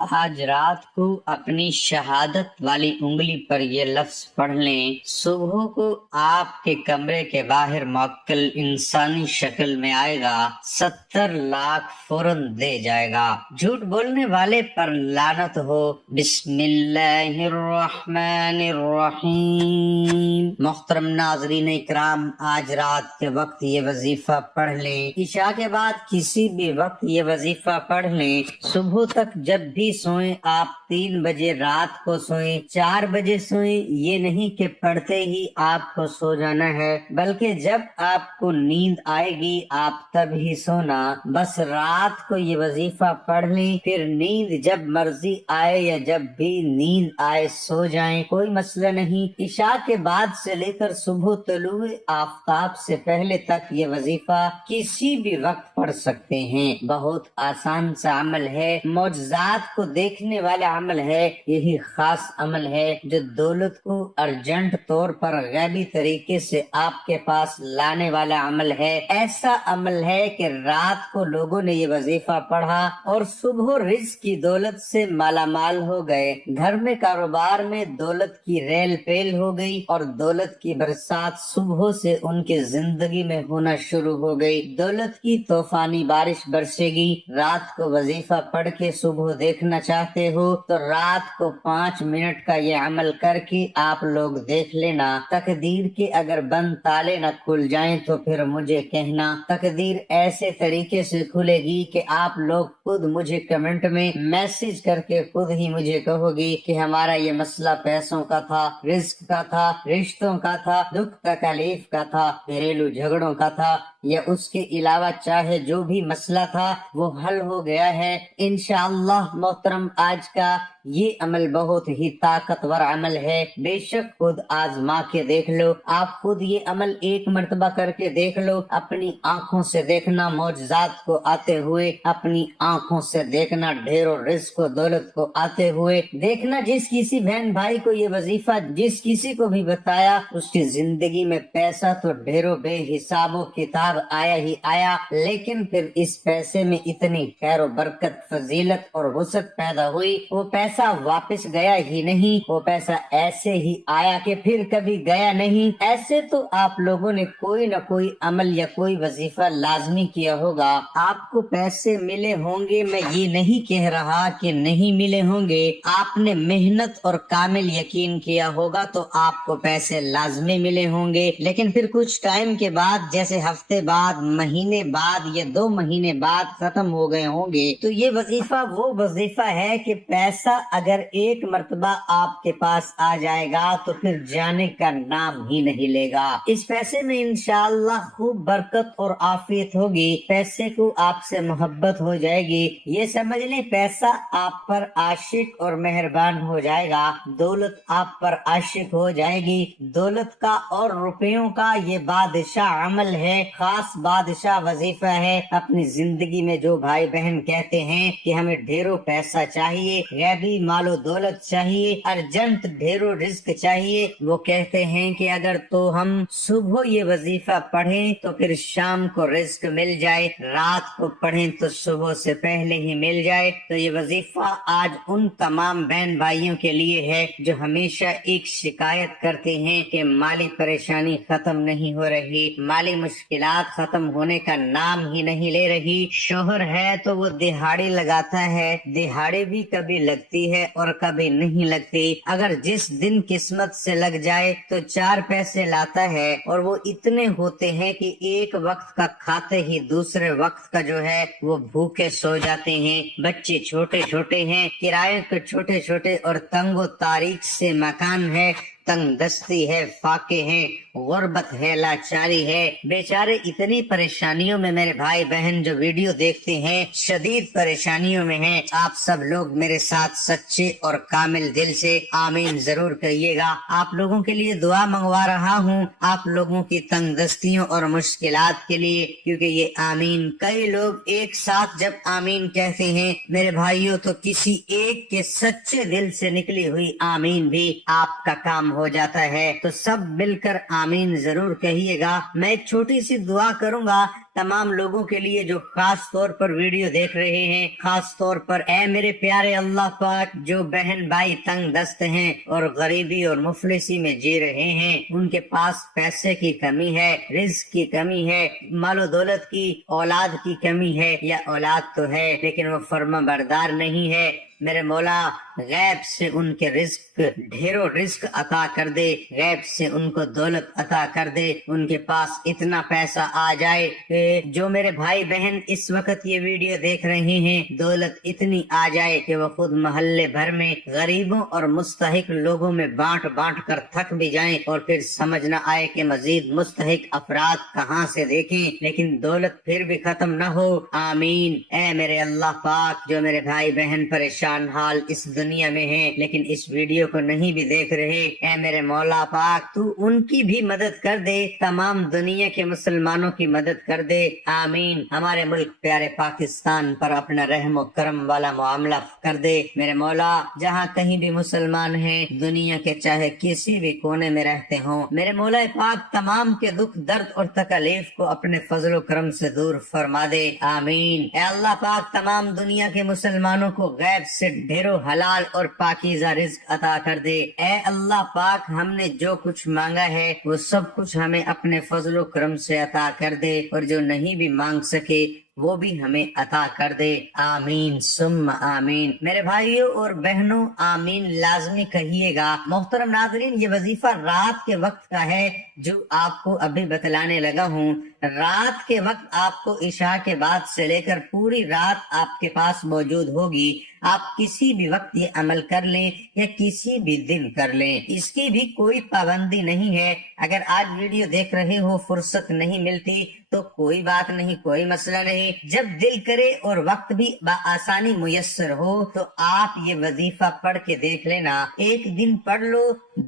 آج رات کو اپنی شہادت والی انگلی پر یہ لفظ پڑھ لیں، صبح کو آپ کے کمرے کے باہر موکل انسانی شکل میں آئے گا، 70 لاکھ فوراً دے جائے گا۔ جھوٹ بولنے والے پر لعنت ہو۔ بسم اللہ الرحمن الرحیم۔ محترم ناظرین اکرام، آج رات کے وقت یہ وظیفہ پڑھ لیں، عشاء کے بعد کسی بھی وقت یہ وظیفہ پڑھ لیں۔ صبح تک جب بھی سوئیں، آپ 3 بجے رات کو سوئیں، 4 بجے سوئیں، یہ نہیں کہ پڑھتے ہی آپ کو سو جانا ہے، بلکہ جب آپ کو نیند آئے گی آپ تب ہی سونا۔ بس رات کو یہ وظیفہ پڑھ لیں، پھر نیند جب مرضی آئے یا جب بھی نیند آئے سو جائیں، کوئی مسئلہ نہیں۔ عشاء کے بعد سے لے کر صبح طلوع آفتاب سے پہلے تک یہ وظیفہ کسی بھی وقت پڑھ سکتے ہیں۔ بہت آسان سا عمل ہے، معجزات کو دیکھنے والا عمل ہے۔ یہی خاص عمل ہے جو دولت کو ارجنٹ طور پر غیبی طریقے سے آپ کے پاس لانے والا عمل ہے۔ ایسا عمل ہے کہ رات کو لوگوں نے یہ وظیفہ پڑھا اور صبح رزق کی دولت سے مالا مال ہو گئے، گھر میں کاروبار میں دولت کی ریل پیل ہو گئی اور دولت کی برسات صبح سے ان کی زندگی میں ہونا شروع ہو گئی۔ دولت کی طوفانی بارش برسے گی۔ رات کو وظیفہ پڑھ کے صبح دیکھنا چاہتے ہو تو رات کو 5 منٹ کا یہ عمل کر کے آپ لوگ دیکھ لینا۔ تقدیر کے اگر بند تالے نہ کھل جائیں تو پھر مجھے کہنا۔ تقدیر ایسے طریقے سے کھلے گی کہ آپ لوگ خود مجھے کمنٹ میں میسج کر کے خود ہی مجھے کہو گی کہ ہمارا یہ مسئلہ پیسوں کا تھا، رزق کا تھا، رشتوں کا تھا، دکھ تکلیف کا تھا، گھریلو جھگڑوں کا تھا، یا اس کے علاوہ چاہے جو بھی مسئلہ تھا وہ حل ہو گیا ہے۔ انشاءاللہ محترم، آج کا یہ عمل بہت ہی طاقتور عمل ہے، بے شک خود آزما کے دیکھ لو۔ آپ خود یہ عمل ایک مرتبہ کر کے دیکھ لو، اپنی آنکھوں سے دیکھنا معجزات کو آتے ہوئے، اپنی آنکھوں سے دیکھنا ڈھیروں رزق و دولت کو آتے ہوئے، دیکھنا جس کسی بہن بھائی کو یہ وظیفہ جس کسی کو بھی بتایا اس کی زندگی میں پیسہ تو ڈھیروں بے حساب و کتاب آیا ہی آیا، لیکن پھر اس پیسے میں اتنی خیر و برکت، فضیلت اور وسعت پیدا ہوئی، وہ پیسہ واپس گیا ہی نہیں، وہ پیسہ ایسے ہی آیا کہ پھر کبھی گیا نہیں۔ ایسے تو آپ لوگوں نے کوئی نہ کوئی عمل یا کوئی وظیفہ لازمی کیا ہوگا۔ آپ کو پیسے ملے ہوں گے، میں یہ نہیں کہہ رہا کہ نہیں ملے ہوں گے، آپ نے محنت اور کامل یقین کیا ہوگا تو آپ کو پیسے لازمی ملے ہوں گے، لیکن پھر کچھ ٹائم کے بعد، جیسے ہفتے بعد، مہینے بعد یا 2 مہینے بعد ختم ہو گئے ہوں گے، تو یہ وظیفہ وہ وظیفہ ہے کہ پیسہ اگر ایک مرتبہ آپ کے پاس آ جائے گا تو پھر جانے کا نام ہی نہیں لے گا۔ اس پیسے میں انشاءاللہ خوب برکت اور عافیت ہوگی، پیسے کو آپ سے محبت ہو جائے گی، یہ سمجھ لیں پیسہ آپ پر عاشق اور مہربان ہو جائے گا، دولت آپ پر عاشق ہو جائے گی۔ دولت کا اور روپیوں کا یہ بادشاہ عمل ہے، خاص بادشاہ وظیفہ ہے۔ اپنی زندگی میں جو بھائی بہن کہتے ہیں کہ ہمیں ڈھیروں پیسہ چاہیے، غیبی مال و دولت چاہیے، ارجنٹ ڈھیروں رزق چاہیے، وہ کہتے ہیں کہ اگر تو ہم صبح یہ وظیفہ پڑھیں تو پھر شام کو رزق مل جائے، رات کو پڑھیں تو صبح سے پہلے ہی مل جائے۔ تو یہ وظیفہ آج ان تمام بہن بھائیوں کے لیے ہے جو ہمیشہ ایک شکایت کرتے ہیں کہ مالی پریشانی ختم نہیں ہو رہی، مالی مشکلات ختم ہونے کا نام ہی نہیں لے رہی۔ شوہر ہے تو وہ دہاڑی لگاتا ہے، دہاڑی بھی کبھی لگتی ہے اور کبھی نہیں لگتی، اگر جس دن قسمت سے لگ جائے تو 4 پیسے لاتا ہے، اور وہ اتنے ہوتے ہیں کہ ایک وقت کا کھاتے ہی دوسرے وقت کا جو ہے وہ بھوکے سو جاتے ہیں۔ بچے چھوٹے چھوٹے ہیں، کرائے کے چھوٹے چھوٹے اور تنگ و تاریک سے مکان ہے، تنگ دستی ہے، فاقے ہیں، غربت ہے، لاچاری ہے، بیچارے اتنی پریشانیوں میں میرے بھائی بہن جو ویڈیو دیکھتے ہیں شدید پریشانیوں میں ہیں۔ آپ سب لوگ میرے ساتھ سچے اور کامل دل سے آمین ضرور کہیے گا۔ آپ لوگوں کے لیے دعا منگوا رہا ہوں، آپ لوگوں کی تنگ دستیوں اور مشکلات کے لیے، کیونکہ یہ آمین کئی لوگ ایک ساتھ جب آمین کہتے ہیں میرے بھائیوں تو کسی ایک کے سچے دل سے نکلی ہوئی آمین بھی آپ کا کام ہو جاتا ہے۔ تو سب مل کر آمین ضرور کہیے گا۔ میں ایک چھوٹی سی دعا کروں گا، تمام لوگوں کے لیے جو خاص طور پر ویڈیو دیکھ رہے ہیں، خاص طور پر اے میرے پیارے اللہ پاک جو بہن بھائی تنگ دست ہیں اور غریبی اور مفلسی میں جی رہے ہیں، ان کے پاس پیسے کی کمی ہے، رزق کی کمی ہے، مال و دولت کی، اولاد کی کمی ہے، یا اولاد تو ہے لیکن وہ فرما بردار نہیں ہے، میرے مولا غیب سے ان کے رزق ڈھیروں رزق عطا کر دے، غیب سے ان کو دولت عطا کر دے، ان کے پاس اتنا پیسہ آ جائے کہ جو میرے بھائی بہن اس وقت یہ ویڈیو دیکھ رہے ہیں، دولت اتنی آ جائے کہ وہ خود محلے بھر میں غریبوں اور مستحق لوگوں میں بانٹ بانٹ کر تھک بھی جائیں اور پھر سمجھ نہ آئے کہ مزید مستحق افراد کہاں سے دیکھیں، لیکن دولت پھر بھی ختم نہ ہو۔ آمین۔ اے میرے اللہ پاک جو میرے بھائی بہن پریشان حال اس دنیا میں ہیں لیکن اس ویڈیو کو نہیں بھی دیکھ رہے، اے میرے مولا پاک تو ان کی بھی مدد کر دے، تمام دنیا کے مسلمانوں کی مدد کر دے۔ آمین۔ ہمارے ملک پیارے پاکستان پر اپنا رحم و کرم والا معاملہ کر دے میرے مولا، جہاں کہیں بھی مسلمان ہیں دنیا کے چاہے کسی بھی کونے میں رہتے ہوں، میرے مولا پاک تمام کے دکھ درد اور تکلیف کو اپنے فضل و کرم سے دور فرما دے۔ آمین۔ اے اللہ پاک تمام دنیا کے مسلمانوں کو غیب سے ڈھیروں حلال اور پاکیزہ رزق عطا کر دے۔ اے اللہ پاک ہم نے جو کچھ مانگا ہے وہ سب کچھ ہمیں اپنے فضل و کرم سے عطا کر دے، اور جو نہیں بھی مانگ سکے وہ بھی ہمیں عطا کر دے۔ آمین ثم آمین۔ میرے بھائیوں اور بہنوں آمین لازمی کہیے گا۔ محترم ناظرین، یہ وظیفہ رات کے وقت کا ہے جو آپ کو ابھی بتلانے لگا ہوں۔ رات کے وقت آپ کو عشاء کے بعد سے لے کر پوری رات آپ کے پاس موجود ہوگی۔ آپ کسی بھی وقت یہ عمل کر لیں یا کسی بھی دن کر لیں، اس کی بھی کوئی پابندی نہیں ہے۔ اگر آج ویڈیو دیکھ رہے ہو فرصت نہیں ملتی تو کوئی بات نہیں، کوئی مسئلہ نہیں، جب دل کرے اور وقت بھی بآسانی میسر ہو تو آپ یہ وظیفہ پڑھ کے دیکھ لینا۔ ایک دن پڑھ لو،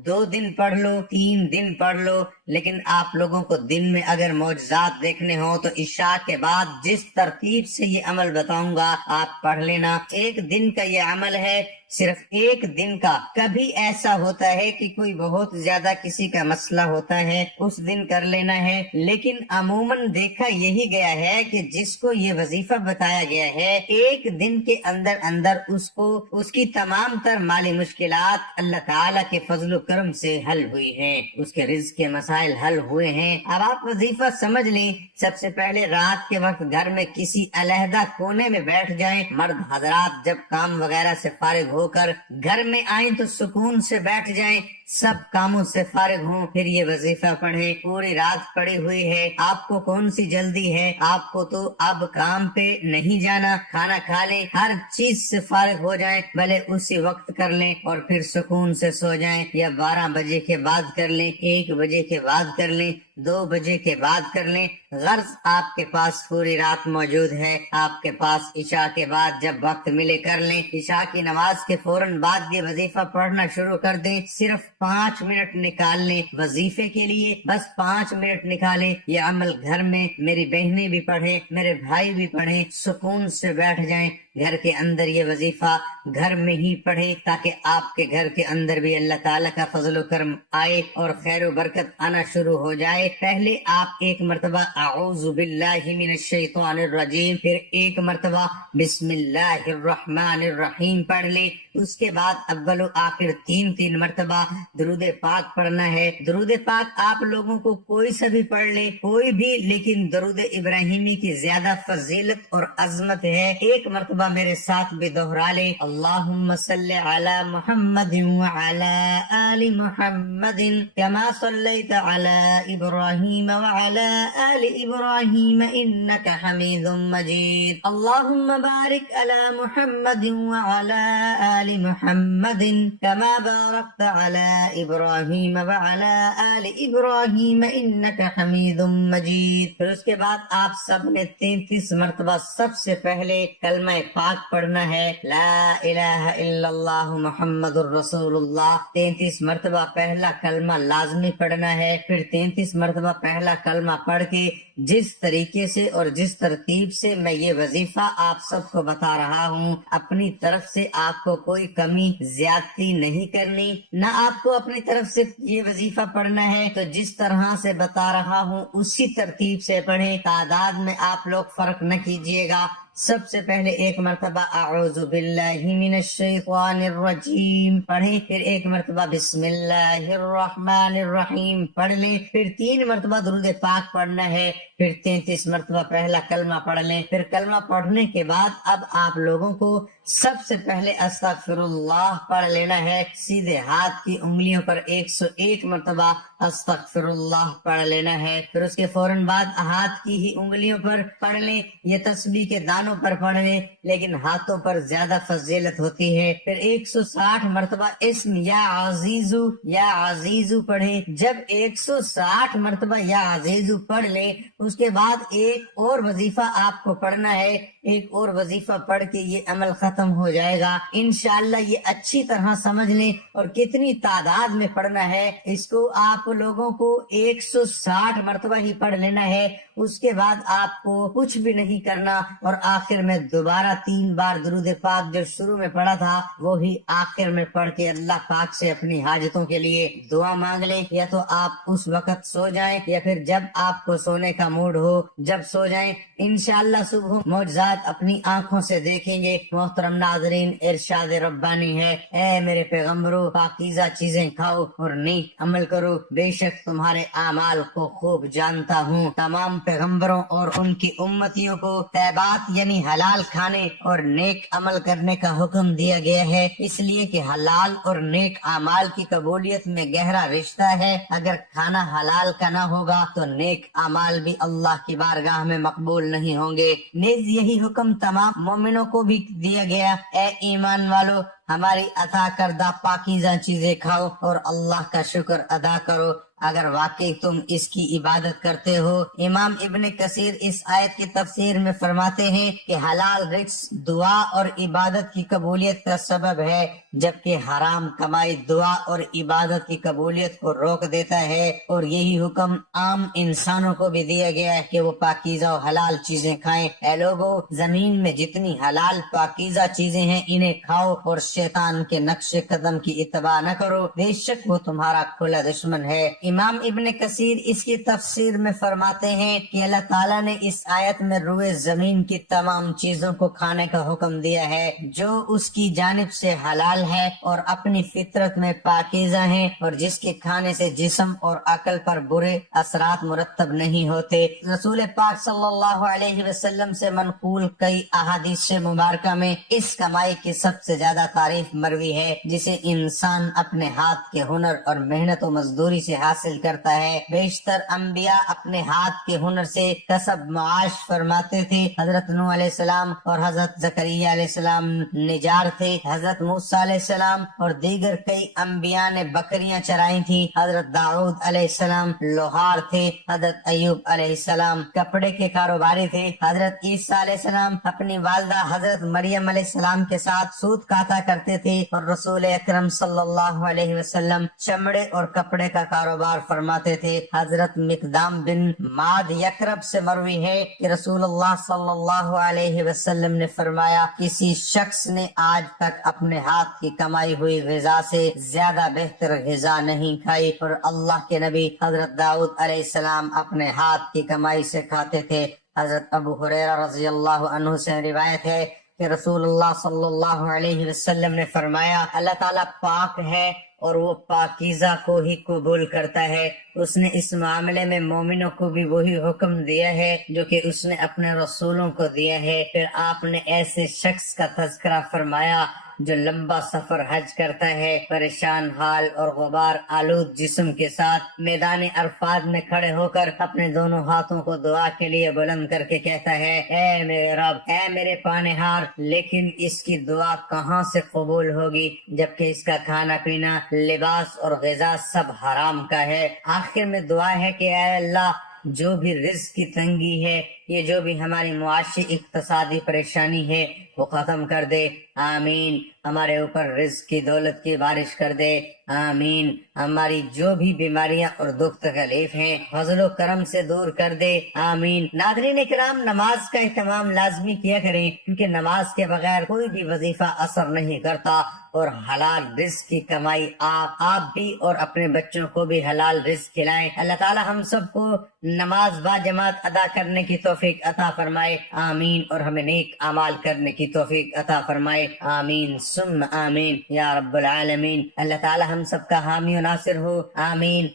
2 دن پڑھ لو، 3 دن پڑھ لو، لیکن آپ لوگوں کو دن میں اگر معجزات دیکھنے ہوں تو عشاء کے بعد جس ترتیب سے یہ عمل بتاؤں گا آپ پڑھ لینا۔ ایک دن کا یہ عمل ہے، صرف ایک دن کا۔ کبھی ایسا ہوتا ہے کہ کوئی بہت زیادہ کسی کا مسئلہ ہوتا ہے، اس دن کر لینا ہے، لیکن عموماً دیکھا یہی گیا ہے کہ جس کو یہ وظیفہ بتایا گیا ہے ایک دن کے اندر اندر اس کی تمام تر مالی مشکلات اللہ تعالیٰ کے فضل و کرم سے حل ہوئی ہیں، اس کے رزق کے مسائل حل ہوئے ہیں۔ اب آپ وظیفہ سمجھ لیں، سب سے پہلے رات کے وقت گھر میں کسی علیحدہ کونے میں بیٹھ جائیں۔ مرد حضرات جب کام وغیرہ سے فارغ ہو کر گھر میں آئیں تو سکون سے بیٹھ جائیں، سب کاموں سے فارغ ہوں، پھر یہ وظیفہ پڑھیں۔ پوری رات پڑی ہوئی ہے، آپ کو کون سی جلدی ہے؟ آپ کو تو اب کام پہ نہیں جانا، کھانا کھا لیں، ہر چیز سے فارغ ہو جائیں، بھلے اسی وقت کر لیں اور پھر سکون سے سو جائیں، یا 12 بجے کے بعد کر لیں، 1 بجے کے بعد کر لیں، 2 بجے کے بعد کر لیں، غرض آپ کے پاس پوری رات موجود ہے۔ آپ کے پاس عشاء کے بعد جب وقت ملے کر لیں، عشاء کی نماز کے فوراً بعد یہ وظیفہ پڑھنا شروع کر دیں۔ صرف 5 منٹ نکال لیں وظیفے کے لیے، بس 5 منٹ نکالیں۔ یہ عمل گھر میں میری بہنیں بھی پڑھیں، میرے بھائی بھی پڑھیں، سکون سے بیٹھ جائیں گھر کے اندر، یہ وظیفہ گھر میں ہی پڑھیں تاکہ آپ کے گھر کے اندر بھی اللہ تعالیٰ کا فضل و کرم آئے اور خیر و برکت آنا شروع ہو جائے۔ پہلے آپ 1 مرتبہ اعوذ باللہ من الشیطان الرجیم، پھر 1 مرتبہ بسم اللہ الرحمن الرحیم پڑھ لیں، اس کے بعد اول و آخر 3 مرتبہ درود پاک پڑھنا ہے۔ درود پاک آپ لوگوں کو کوئی سا بھی پڑھ لیں، کوئی بھی، لیکن درود ابراہیمی کی زیادہ فضیلت اور عظمت ہے۔ 1 مرتبہ میرے ساتھ بھی دہرا لیں، اللہم صلی علی محمد وعلی آل محمد کما صلیت علی ابراہیم وعلی آل ابراہیم انک حمید مجید، اللہم بارک علی محمد وعلی آل محمد کما بارکت علی ابراہیم وعلی آل ابراہیم انک حمید مجید۔ پھر اس کے بعد آپ سب نے 33 مرتبہ سب سے پہلے کلمہ پاک پڑھنا ہے، لا الہ الا اللہ محمد الرسول اللہ۔ 33 مرتبہ پہلا کلمہ لازمی پڑھنا ہے، پھر 33 مرتبہ پہلا کلمہ پڑھ کے جس طریقے سے اور جس ترتیب سے میں یہ وظیفہ آپ سب کو بتا رہا ہوں، اپنی طرف سے آپ کو کوئی کمی زیادتی نہیں کرنی، نہ آپ کو کو اپنی طرف سے یہ وظیفہ پڑھنا ہے تو جس طرح سے بتا رہا ہوں اسی ترتیب سے پڑھیں، تعداد میں آپ لوگ فرق نہ کیجیے گا۔ سب سے پہلے ایک مرتبہ اعوذ باللہ من الشیطان الرجیم پڑھیں، پھر ایک مرتبہ بسم اللہ الرحمن الرحیم پڑھ لیں، پھر 3 مرتبہ درود پاک پڑھنا ہے، پھر 33 مرتبہ پہلا کلمہ پڑھ لیں۔ پھر کلمہ پڑھنے کے بعد اب آپ لوگوں کو سب سے پہلے استغفر اللہ پڑھ لینا ہے، سیدھے ہاتھ کی انگلیوں پر 101 مرتبہ استغفر اللہ پڑھ لینا ہے۔ پھر اس کے فوراً بعد ہاتھ کی ہی انگلیوں پر پڑھ لیں، یہ تسبیح کے دانوں پر پڑھ لیں، لیکن ہاتھوں پر زیادہ فضیلت ہوتی ہے۔ پھر 160 مرتبہ اسم یا عزیزو پڑھیں۔ جب 160 مرتبہ یا عزیزو پڑھ لیں اس کے بعد ایک اور وظیفہ آپ کو پڑھنا ہے، ایک اور وظیفہ پڑھ کے یہ عمل ختم ہو جائے گا۔ انشاءاللہ یہ اچھی طرح سمجھ لیں، اور کتنی تعداد میں پڑھنا ہے اس کو آپ لوگوں کو 160 مرتبہ ہی پڑھ لینا ہے، اس کے بعد آپ کو کچھ بھی نہیں کرنا، اور آخر میں دوبارہ 3 بار درود پاک جو شروع میں پڑھا تھا وہی آخر میں پڑھ کے اللہ پاک سے اپنی حاجتوں کے لیے دعا مانگ لیں، یا تو آپ اس وقت سو جائیں یا پھر جب آپ کو سونے کا موڈ ہو جب سو جائیں۔ انشاءاللہ صبح معجزات اپنی آنکھوں سے دیکھیں گے۔ محترم ناظرین، ارشاد ربانی ہے، اے میرے پیغمبروں پاکیزہ چیزیں کھاؤ اور نیک عمل کرو، بے شک تمہارے اعمال کو خوب جانتا ہوں۔ تمام پیغمبروں اور ان کی امتیوں کو طیبات یعنی حلال کھانے اور نیک عمل کرنے کا حکم دیا گیا ہے، اس لیے کہ حلال اور نیک اعمال کی قبولیت میں گہرا رشتہ ہے۔ اگر کھانا حلال کا نہ ہوگا تو نیک اعمال بھی اللہ کی بارگاہ میں مقبول نہیں ہوں گے۔ نیز یہی حکم تمام مومنوں کو بھی دیا گیا، اے ایمان والو ہماری عطا کردہ پاکیزہ چیزیں کھاؤ اور اللہ کا شکر ادا کرو اگر واقعی تم اس کی عبادت کرتے ہو۔ امام ابن کثیر اس آیت کی تفسیر میں فرماتے ہیں کہ حلال رزق دعا اور عبادت کی قبولیت کا سبب ہے، جبکہ حرام کمائی دعا اور عبادت کی قبولیت کو روک دیتا ہے، اور یہی حکم عام انسانوں کو بھی دیا گیا ہے کہ وہ پاکیزہ و حلال چیزیں کھائیں۔ اے لوگو، زمین میں جتنی حلال پاکیزہ چیزیں ہیں انہیں کھاؤ اور شیطان کے نقش قدم کی اتباع نہ کرو، بے شک وہ تمہارا کھلا دشمن ہے۔ امام ابن کثیر اس کی تفسیر میں فرماتے ہیں کہ اللہ تعالیٰ نے اس آیت میں روئے زمین کی تمام چیزوں کو کھانے کا حکم دیا ہے جو اس کی جانب سے حلال ہے اور اپنی فطرت میں پاکیزہ ہیں، اور جس کے کھانے سے جسم اور عقل پر برے اثرات مرتب نہیں ہوتے۔ رسول پاک صلی اللہ علیہ وسلم سے منقول کئی احادیث مبارکہ میں اس کمائی کی سب سے زیادہ تعریف مروی ہے جسے انسان اپنے ہاتھ کے ہنر اور محنت و مزدوری سے حاصل کرتا ہے۔ بیشتر انبیاء اپنے ہاتھ کے ہنر سے کسب معاش فرماتے تھے۔ حضرت نوح علیہ السلام اور حضرت زکریا علیہ السلام نجار تھے، حضرت موسیٰ علیہ السلام اور دیگر کئی انبیاء نے بکریاں چرائی تھی، حضرت داؤد علیہ السلام لوہار تھے، حضرت ایوب علیہ السلام کپڑے کے کاروباری تھے، حضرت عیسیٰ علیہ السلام اپنی والدہ حضرت مریم علیہ السلام کے ساتھ سود کاتا کرتے تھے، اور رسول اکرم صلی اللہ علیہ وسلم چمڑے اور کپڑے کا کاروبار فرماتے تھے۔ حضرت مقدام بن ماد یکرب سے مروی ہے کہ رسول اللہ صلی اللہ علیہ وسلم نے فرمایا، کسی شخص نے آج تک اپنے ہاتھ کی کمائی ہوئی غذا سے زیادہ بہتر غذا نہیں کھائی، اور اللہ کے نبی حضرت داؤد علیہ السلام اپنے ہاتھ کی کمائی سے کھاتے تھے۔ حضرت ابو ہریرہ رضی اللہ عنہ سے روایت ہے کہ رسول اللہ صلی اللہ علیہ وسلم نے فرمایا، اللہ تعالیٰ پاک ہے اور وہ پاکیزہ کو ہی قبول کرتا ہے۔ اس نے اس معاملے میں مومنوں کو بھی وہی حکم دیا ہے جو کہ اس نے اپنے رسولوں کو دیا ہے۔ پھر آپ نے ایسے شخص کا تذکرہ فرمایا جو لمبا سفر حج کرتا ہے، پریشان حال اور غبار آلود جسم کے ساتھ میدان عرفات میں کھڑے ہو کر اپنے دونوں ہاتھوں کو دعا کے لیے بلند کر کے کہتا ہے، اے میرے رب، اے میرے پانہار، لیکن اس کی دعا کہاں سے قبول ہوگی جبکہ اس کا کھانا پینا، لباس اور غذا سب حرام کا ہے۔ آخر میں دعا ہے کہ اے اللہ، جو بھی رزق کی تنگی ہے یہ جو بھی ہماری معاشی اقتصادی پریشانی ہے وہ ختم کر دے، آمین۔ ہمارے اوپر رزق کی دولت کی بارش کر دے، آمین۔ ہماری جو بھی بیماریاں اور دکھ تکلیف ہیں فضل و کرم سے دور کر دے، آمین۔ ناظرین کرام، نماز کا اہتمام لازمی کیا کریں، کیونکہ نماز کے بغیر کوئی بھی وظیفہ اثر نہیں کرتا، اور حلال رزق کی کمائی آپ بھی اور اپنے بچوں کو بھی حلال رزق کھلائیں۔ اللہ تعالی ہم سب کو نماز با جماعت ادا کرنے کی توفیق عطا فرمائے، آمین، اور ہمیں نیک اعمال کرنے کی توفیق عطا فرمائے، آمین ثم آمین یا رب العالمین۔ اللہ تعالی ہم سب کا حامی و ناصر ہو، آمین۔